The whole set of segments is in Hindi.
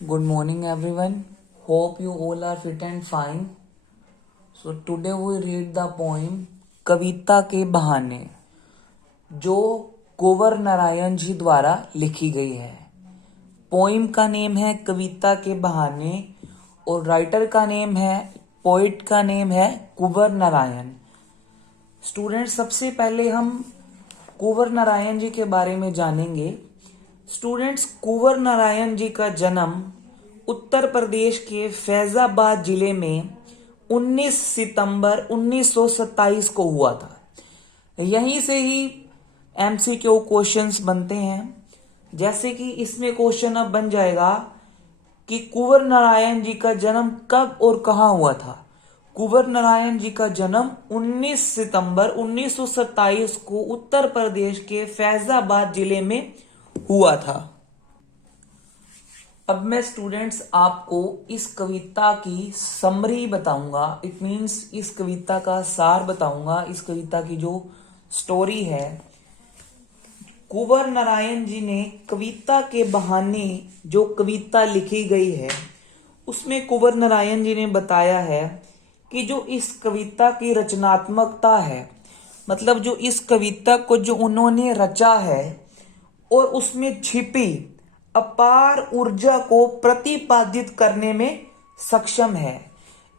Good morning, everyone. Hope you all are fit and fine. So today we read the poem कविता के बहाने, जो कुंवर नारायण जी द्वारा लिखी गई है। पोइम का नेम है कविता के बहाने और राइटर का नेम है, पोइट का नेम है कुंवर नारायण। स्टूडेंट, सबसे पहले हम कुंवर नारायण जी के बारे में जानेंगे। स्टूडेंट्स, कुंवर नारायण जी का जन्म उत्तर प्रदेश के फैजाबाद जिले में 19 सितंबर 1927 को हुआ था। यहीं से ही एमसीक्यू क्वेश्चंस बनते हैं। जैसे कि इसमें क्वेश्चन अब बन जाएगा कि कुंवर नारायण जी का जन्म कब और कहां हुआ था। कुंवर नारायण जी का जन्म 19 सितंबर 1927 को उत्तर प्रदेश के फैजाबाद जिले में हुआ था। अब मैं स्टूडेंट्स आपको इस कविता की समरी बताऊंगा। इट मींस इस कविता का सार बताऊंगा। इस कविता की जो स्टोरी है, कुंवर नारायण जी ने कविता के बहाने जो कविता लिखी गई है, उसमें कुंवर नारायण जी ने बताया है कि जो इस कविता की रचनात्मकता है, मतलब जो इस कविता को जो उन्होंने रचा है और उसमें छिपी अपार ऊर्जा को प्रतिपादित करने में सक्षम है।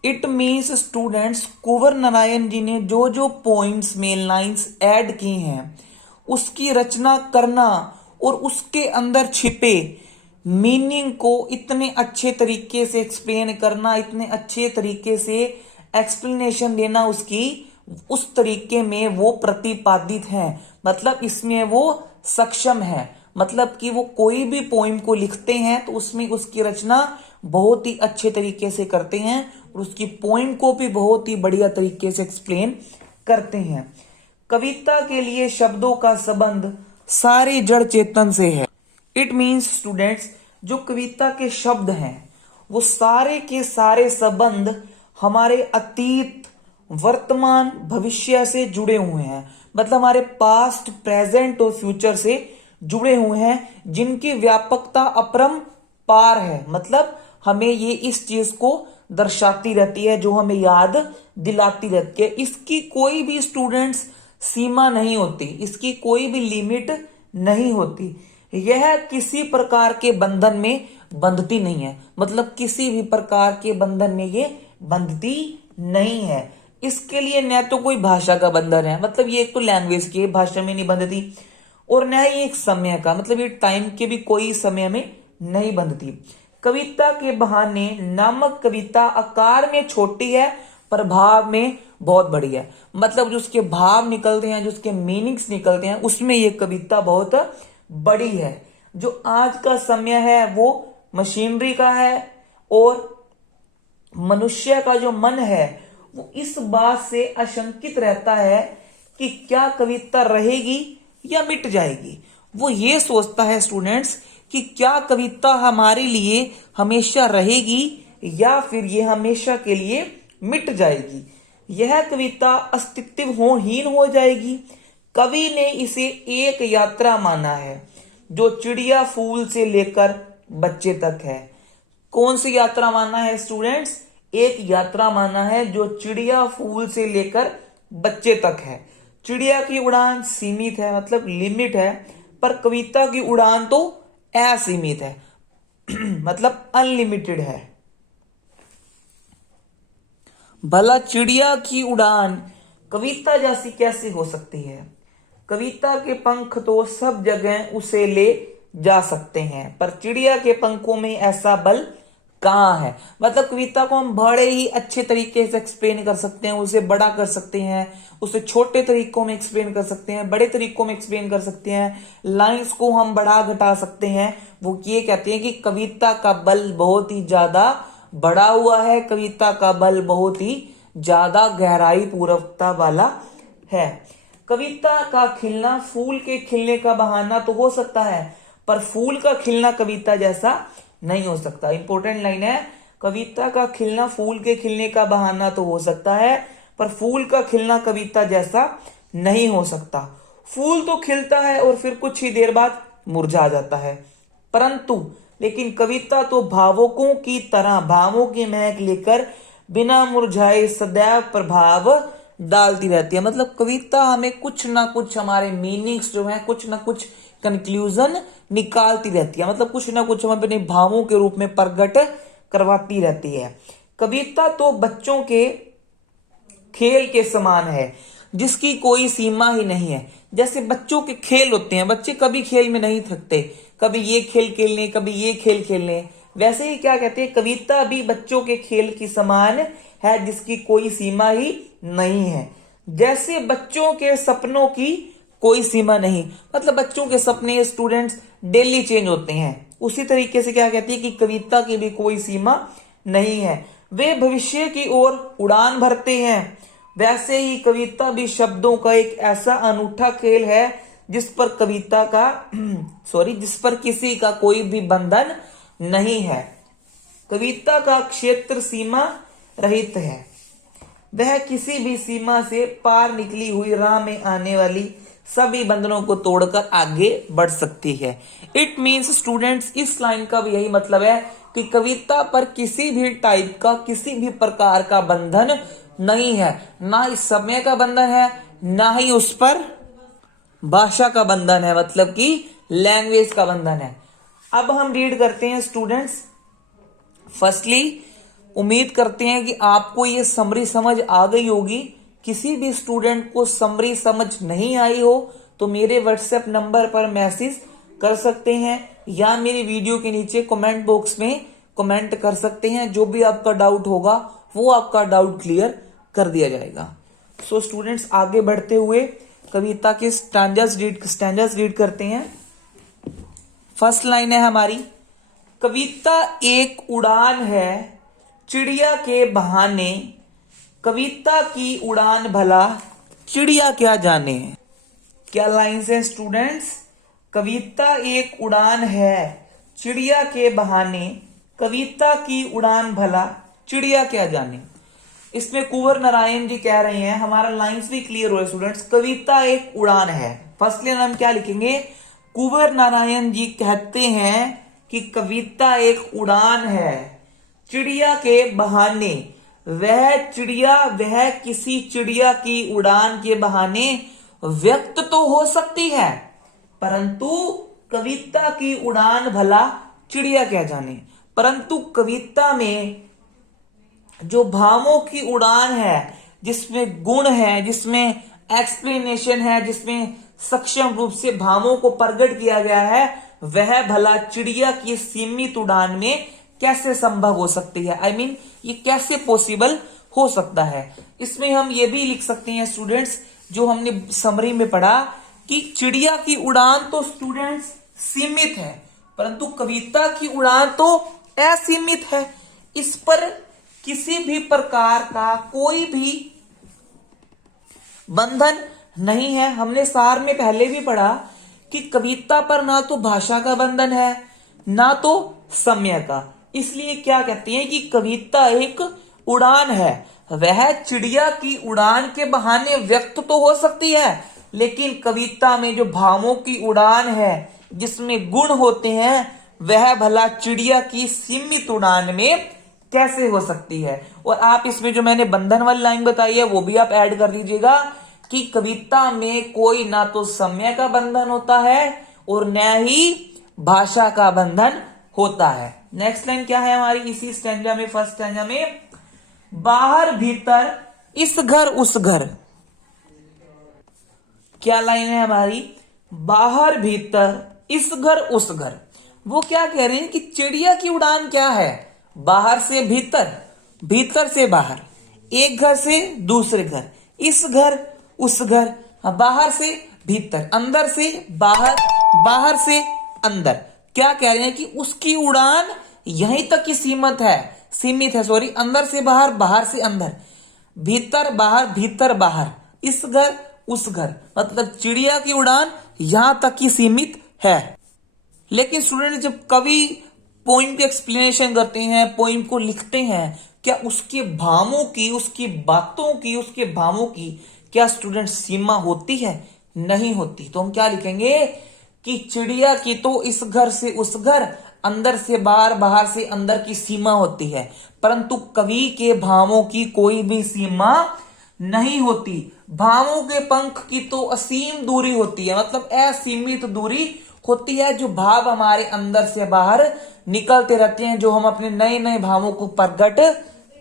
इट मीन्स स्टूडेंट्स, कुंवर नारायण जी ने जो जो पॉइंट्स में लाइंस ऐड की हैं, उसकी रचना करना और उसके अंदर छिपे मीनिंग को इतने अच्छे तरीके से एक्सप्लेन करना, इतने अच्छे तरीके से एक्सप्लेनेशन देना, उसकी उस तरीके में वो प्रतिपादित है। मतलब इसमें वो सक्षम है। मतलब कि वो कोई भी पोइम को लिखते हैं तो उसमें उसकी रचना बहुत ही अच्छे तरीके से करते हैं और उसकी पोइम को भी बहुत ही बढ़िया तरीके से एक्सप्लेन करते हैं। कविता के लिए शब्दों का संबंध सारे जड़ चेतन से है। इट मीन्स स्टूडेंट्स, जो कविता के शब्द हैं वो सारे के सारे संबंध हमारे अतीत, वर्तमान, भविष्य से जुड़े हुए हैं। मतलब हमारे पास्ट, प्रेजेंट और फ्यूचर से जुड़े हुए हैं, जिनकी व्यापकता अपरंपार है। मतलब हमें ये इस चीज को दर्शाती रहती है, जो हमें याद दिलाती रहती है। इसकी कोई भी स्टूडेंट्स सीमा नहीं होती, इसकी कोई भी लिमिट नहीं होती। यह किसी प्रकार के बंधन में बंधती नहीं है। मतलब किसी भी प्रकार के बंधन में ये बंधती नहीं है। इसके लिए न तो कोई भाषा का बंधन है, मतलब ये एक तो लैंग्वेज की भाषा में नहीं बंधती, और न ही एक समय का, मतलब ये टाइम के भी कोई समय में नहीं बंधती। कविता के बहाने नामक कविता आकार में छोटी है पर भाव में बहुत बड़ी है। मतलब जो उसके भाव निकलते हैं, जो उसके मीनिंग्स निकलते हैं, उसमें ये कविता बहुत बड़ी है। जो आज का समय है वो मशीनरी का है और मनुष्य का जो मन है वो इस बात से आशंकित रहता है कि क्या कविता रहेगी या मिट जाएगी। वो ये सोचता है स्टूडेंट्स कि क्या कविता हमारे लिए हमेशा रहेगी या फिर ये हमेशा के लिए मिट जाएगी। यह कविता अस्तित्वहीन हो जाएगी। कवि ने इसे एक यात्रा माना है जो चिड़िया फूल से लेकर बच्चे तक है। कौन सी यात्रा माना है स्टूडेंट्स? एक यात्रा माना है जो चिड़िया फूल से लेकर बच्चे तक है। चिड़िया की उड़ान सीमित है, मतलब लिमिट है, पर कविता की उड़ान तो असीमित है मतलब अनलिमिटेड है। भला चिड़िया की उड़ान कविता जैसी कैसे हो सकती है? कविता के पंख तो सब जगह उसे ले जा सकते हैं, पर चिड़िया के पंखों में ऐसा बल कहाँ है। मतलब कविता को हम बड़े ही अच्छे तरीके से एक्सप्लेन कर सकते हैं, उसे बड़ा कर सकते हैं, उसे छोटे तरीकों में एक्सप्लेन कर सकते हैं, बड़े तरीकों में एक्सप्लेन कर सकते हैं, लाइंस को हम बढ़ा घटा सकते हैं। वो ये कहते हैं कि कविता का बल बहुत ही ज्यादा बढ़ा हुआ है, कविता का बल बहुत ही ज्यादा गहराई पूर्वकता वाला है। कविता का खिलना फूल के खिलने का बहाना तो हो सकता है, पर फूल का खिलना कविता जैसा नहीं हो सकता। इंपॉर्टेंट लाइन है, कविता का खिलना फूल के खिलने का बहाना तो हो सकता है, पर फूल का खिलना कविता जैसा नहीं हो सकता। फूल तो खिलता है और फिर कुछ ही देर बाद मुरझा जाता है, परंतु लेकिन कविता तो भावुकों की तरह भावों की महक लेकर बिना मुरझाए सदैव प्रभाव डालती रहती है। मतलब कविता हमें कुछ ना कुछ हमारे मीनिंग्स जो है कुछ ना कुछ कंक्लूजन निकालती रहती है, मतलब कुछ ना कुछ हम अपने भावों के रूप में प्रकट करवाती रहती है। कविता तो बच्चों के खेल के समान है जिसकी कोई सीमा ही नहीं है। जैसे बच्चों के खेल होते हैं, बच्चे कभी खेल में नहीं थकते, कभी ये खेल खेल लें कभी ये खेल खेल लें, वैसे ही क्या कहते हैं, कविता भी बच्चों के खेल की समान है जिसकी कोई सीमा ही नहीं है। जैसे बच्चों के सपनों की कोई सीमा नहीं, मतलब बच्चों के सपने स्टूडेंट्स डेली चेंज होते हैं, उसी तरीके से क्या कहती है कि कविता की भी कोई सीमा नहीं है। वे भविष्य की ओर उड़ान भरते हैं, वैसे ही कविता भी शब्दों का एक ऐसा अनूठा खेल है जिस पर कविता का जिस पर किसी का कोई भी बंधन नहीं है। कविता का क्षेत्र सीमा रहित है, वह किसी भी सीमा से पार निकली हुई राह में आने वाली सभी बंधनों को तोड़कर आगे बढ़ सकती है। इट मीन्स स्टूडेंट्स, इस लाइन का भी यही मतलब है कि कविता पर किसी भी टाइप का किसी भी प्रकार का बंधन नहीं है, ना इस समय का बंधन है ना ही उस पर भाषा का बंधन है, मतलब कि लैंग्वेज का बंधन है। अब हम रीड करते हैं स्टूडेंट्स। फर्स्टली उम्मीद करते हैं कि आपको ये समरी समझ आ गई होगी। किसी भी स्टूडेंट को समरी समझ नहीं आई हो तो मेरे व्हाट्सएप नंबर पर मैसेज कर सकते हैं या मेरी वीडियो के नीचे कमेंट बॉक्स में कमेंट कर सकते हैं। जो भी आपका डाउट होगा वो आपका डाउट क्लियर कर दिया जाएगा। सो स्टूडेंट्स, आगे बढ़ते हुए कविता के स्टैंजास रीड करते हैं। फर्स्ट लाइन है हमारी, कविता एक उड़ान है चिड़िया के बहाने, कविता की उड़ान भला चिड़िया क्या जाने। क्या लाइन है स्टूडेंट्स, कविता एक उड़ान है चिड़िया के बहाने, कविता की उड़ान भला चिड़िया क्या जाने। इसमें कुंवर नारायण जी कह रहे हैं, हमारा लाइंस भी क्लियर हो स्टूडेंट्स, कविता एक उड़ान है। फर्स्ट लाइन हम क्या लिखेंगे, कुंवर नारायण जी कहते हैं कि कविता एक उड़ान है चिड़िया के बहाने, वह किसी चिड़िया की उड़ान के बहाने व्यक्त तो हो सकती है, परंतु कविता की उड़ान भला चिड़िया क्या जाने। परंतु कविता में जो भावों की उड़ान है, जिसमें गुण है, जिसमें एक्सप्लेनेशन है, जिसमें सक्षम रूप से भावों को प्रकट किया गया है, वह भला चिड़िया की सीमित उड़ान में कैसे संभव हो सकती है। I mean, ये कैसे पॉसिबल हो सकता है। इसमें हम ये भी लिख सकते हैं स्टूडेंट्स, जो हमने समरी में पढ़ा कि चिड़िया की उड़ान तो स्टूडेंट्स सीमित है, परंतु कविता की उड़ान तो असीमित है। इस पर किसी भी प्रकार का कोई भी बंधन नहीं है। हमने सार में पहले भी पढ़ा कि कविता पर ना तो भाषा का बंधन है ना तो समय का, इसलिए क्या कहते हैं कि कविता एक उड़ान है, वह चिड़िया की उड़ान के बहाने व्यक्त तो हो सकती है, लेकिन कविता में जो भावों की उड़ान है, जिसमें गुण होते हैं, वह भला चिड़िया की सीमित उड़ान में कैसे हो सकती है। और आप इसमें जो मैंने बंधन वाली लाइन बताई है वो भी आप ऐड कर दीजिएगा कि कविता में कोई ना तो समय का बंधन होता है और न ही भाषा का बंधन होता है। नेक्स्ट लाइन क्या है हमारी इसी स्टैंजा में, फर्स्ट स्टैंजा में, बाहर भीतर इस घर उस घर। क्या लाइन है हमारी, बाहर भीतर इस घर उस घर। वो क्या कह रहे हैं कि चिड़िया की उड़ान क्या है, बाहर से भीतर, भीतर से बाहर, एक घर से दूसरे घर, इस घर उस घर, बाहर से भीतर, अंदर से बाहर, बाहर से अंदर। क्या कह रहे हैं कि उसकी उड़ान यहीं तक की सीमित है, अंदर से बाहर, बाहर से अंदर, भीतर बाहर, इस घर उस घर, मतलब चिड़िया की उड़ान यहां तक की सीमित है। लेकिन स्टूडेंट जब कवि पोइम की एक्सप्लेनेशन करते हैं, पोइम को लिखते हैं, क्या उसके भावों की, उसकी बातों की, उसके भावों की क्या स्टूडेंट सीमा होती है? नहीं होती। तो हम क्या लिखेंगे कि चिड़िया की तो इस घर से उस घर, अंदर से बाहर, बाहर से अंदर की सीमा होती है, परंतु कवि के भावों की कोई भी सीमा नहीं होती। भावों के पंख की तो असीम दूरी होती है, मतलब असीमित दूरी होती है। जो भाव हमारे अंदर से बाहर निकलते रहते हैं, जो हम अपने नए नए भावों को प्रकट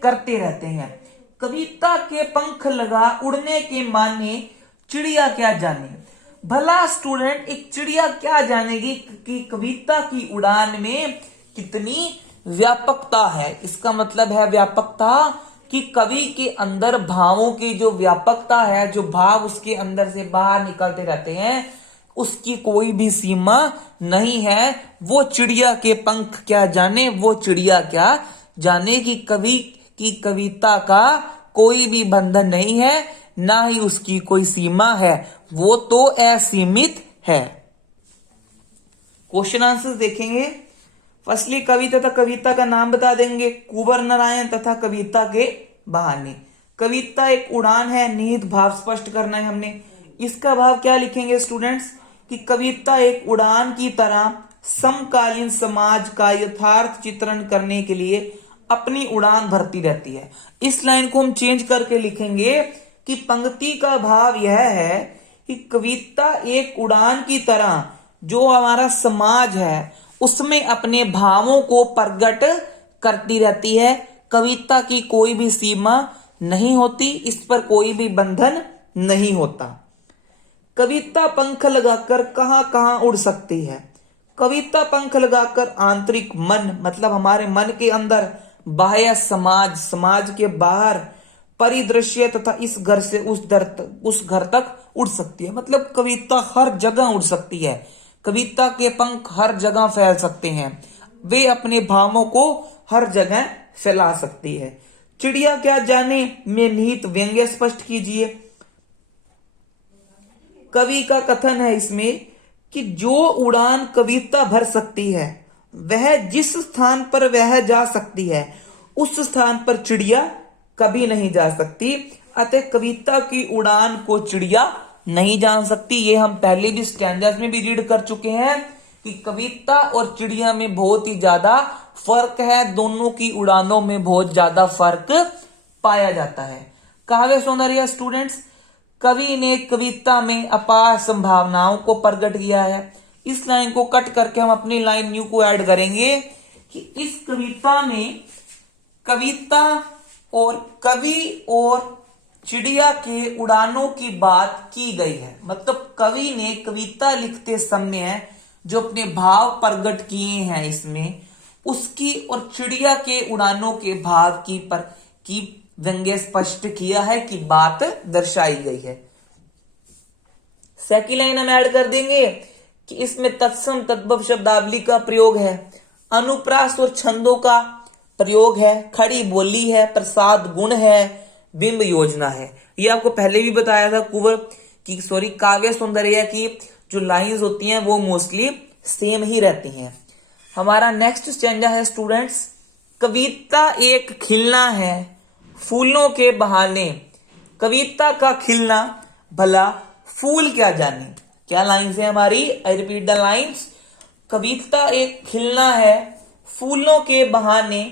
करते रहते हैं। कविता के पंख लगा उड़ने के माने, चिड़िया क्या जाने। भला स्टूडेंट, एक चिड़िया क्या जानेगी कि कविता की उड़ान में कितनी व्यापकता है। इसका मतलब है व्यापकता, कि कवि के अंदर भावों की जो व्यापकता है, जो भाव उसके अंदर से बाहर निकलते रहते हैं, उसकी कोई भी सीमा नहीं है। वो चिड़िया के पंख क्या जाने, वो चिड़िया क्या जाने कि कवि की कविता का कोई भी बंधन नहीं है, ना ही उसकी कोई सीमा है, वो तो असीमित है। क्वेश्चन आंसर देखेंगे। फर्स्टली कवि तथा कविता का नाम बता देंगे, कुंवर नारायण तथा कविता के बहाने। कविता एक उड़ान है, निहित भाव स्पष्ट करना है हमने। इसका भाव क्या लिखेंगे स्टूडेंट्स, कि कविता एक उड़ान की तरह समकालीन समाज का यथार्थ चित्रण करने के लिए अपनी उड़ान भरती रहती है। इस लाइन को हम चेंज करके लिखेंगे कि पंक्ति का भाव यह है कि कविता एक उड़ान की तरह जो हमारा समाज है उसमें अपने भावों को प्रकट करती रहती है। कविता की कोई भी सीमा नहीं होती, इस पर कोई भी बंधन नहीं होता। कविता पंख लगाकर कहां कहां उड़ सकती है। कविता पंख लगाकर आंतरिक मन, मतलब हमारे मन के अंदर, बाह्य समाज, समाज के बाहर, परिदृश्य तथा इस घर से उस घर तक उड़ सकती है। मतलब कविता हर जगह उड़ सकती है। कविता के पंख हर जगह फैल सकते हैं, वे अपने भावों को हर जगह फैला सकती है। चिड़िया क्या जाने में निहित व्यंग्य स्पष्ट कीजिए। कवि का कथन है इसमें कि जो उड़ान कविता भर सकती है, वह जिस स्थान पर वह जा सकती है, उस स्थान पर चिड़िया कभी नहीं जा सकती। अतः कविता की उड़ान को चिड़िया नहीं जान सकती। ये हम पहले भी स्टैंडर्स में भी रीड कर चुके हैं कि कविता और चिड़िया में बहुत ही ज्यादा फर्क है, दोनों की उड़ानों में बहुत ज्यादा फर्क पाया जाता है। काव्य सौंदर्य स्टूडेंट्स, कवि ने कविता में अपार संभावनाओं को प्रकट किया है। इस लाइन को कट करके हम अपनी लाइन न्यू को ऐड करेंगे कि इस कविता में कविता और कवि और चिड़िया के उड़ानों की बात की गई है। मतलब कवि ने कविता लिखते समय जो अपने भाव प्रकट किए हैं इसमें, उसकी और चिड़िया के उड़ानों के भाव की व्यंग्य स्पष्ट किया है, कि बात दर्शाई गई है। सेकंड लाइन हम ऐड कर देंगे कि इसमें तत्सम तद्भव शब्दावली का प्रयोग है, अनुप्रास और छंदों का प्रयोग है, खड़ी बोली है, प्रसाद गुण है, बिंब योजना है। ये आपको पहले भी बताया था काव्य सौंदर्य की जो लाइंस होती हैं वो मोस्टली सेम ही रहती हैं। हमारा नेक्स्ट स्टैंजा है स्टूडेंट्स, कविता एक खिलना है फूलों के बहाने। कविता का खिलना भला फूल क्या जाने। क्या लाइंस है हमारी, आई रिपीट द लाइंस। कविता एक खिलना है फूलों के बहाने,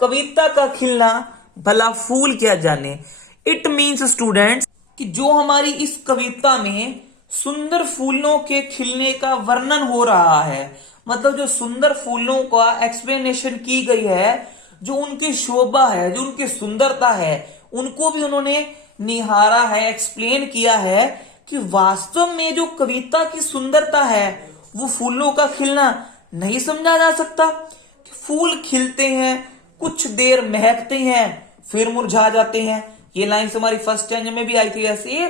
कविता का खिलना भला फूल क्या जाने। इट मीन्स स्टूडेंट्स कि जो हमारी इस कविता में सुंदर फूलों के खिलने का वर्णन हो रहा है, मतलब जो सुंदर फूलों का एक्सप्लेनेशन की गई है, जो उनकी शोभा है, जो उनकी सुंदरता है, उनको भी उन्होंने निहारा है, एक्सप्लेन किया है कि वास्तव में जो कविता की सुंदरता है वो फूलों का खिलना नहीं समझा जा सकता। फूल खिलते हैं, कुछ देर महकते हैं, फिर मुरझा जाते हैं। ये लाइन्स हमारी फर्स्ट स्टैंजा में भी आई थी ऐसे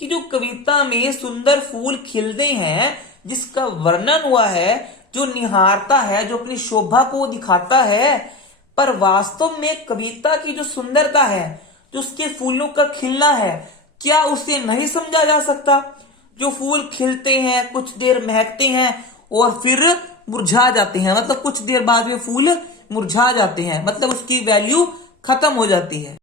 कि जो कविता में सुंदर फूल खिलते हैं, जिसका वर्णन हुआ है, जो निहारता है, जो अपनी शोभा को दिखाता है, पर वास्तव में कविता की जो सुंदरता है, जो उसके फूलों का खिलना है, क्या उसे नहीं समझा जा सकता। जो फूल खिलते हैं, कुछ देर महकते हैं और फिर मुरझा जाते हैं, मतलब कुछ देर बाद में फूल मुरझा जाते हैं, मतलब उसकी वैल्यू खत्म हो जाती है।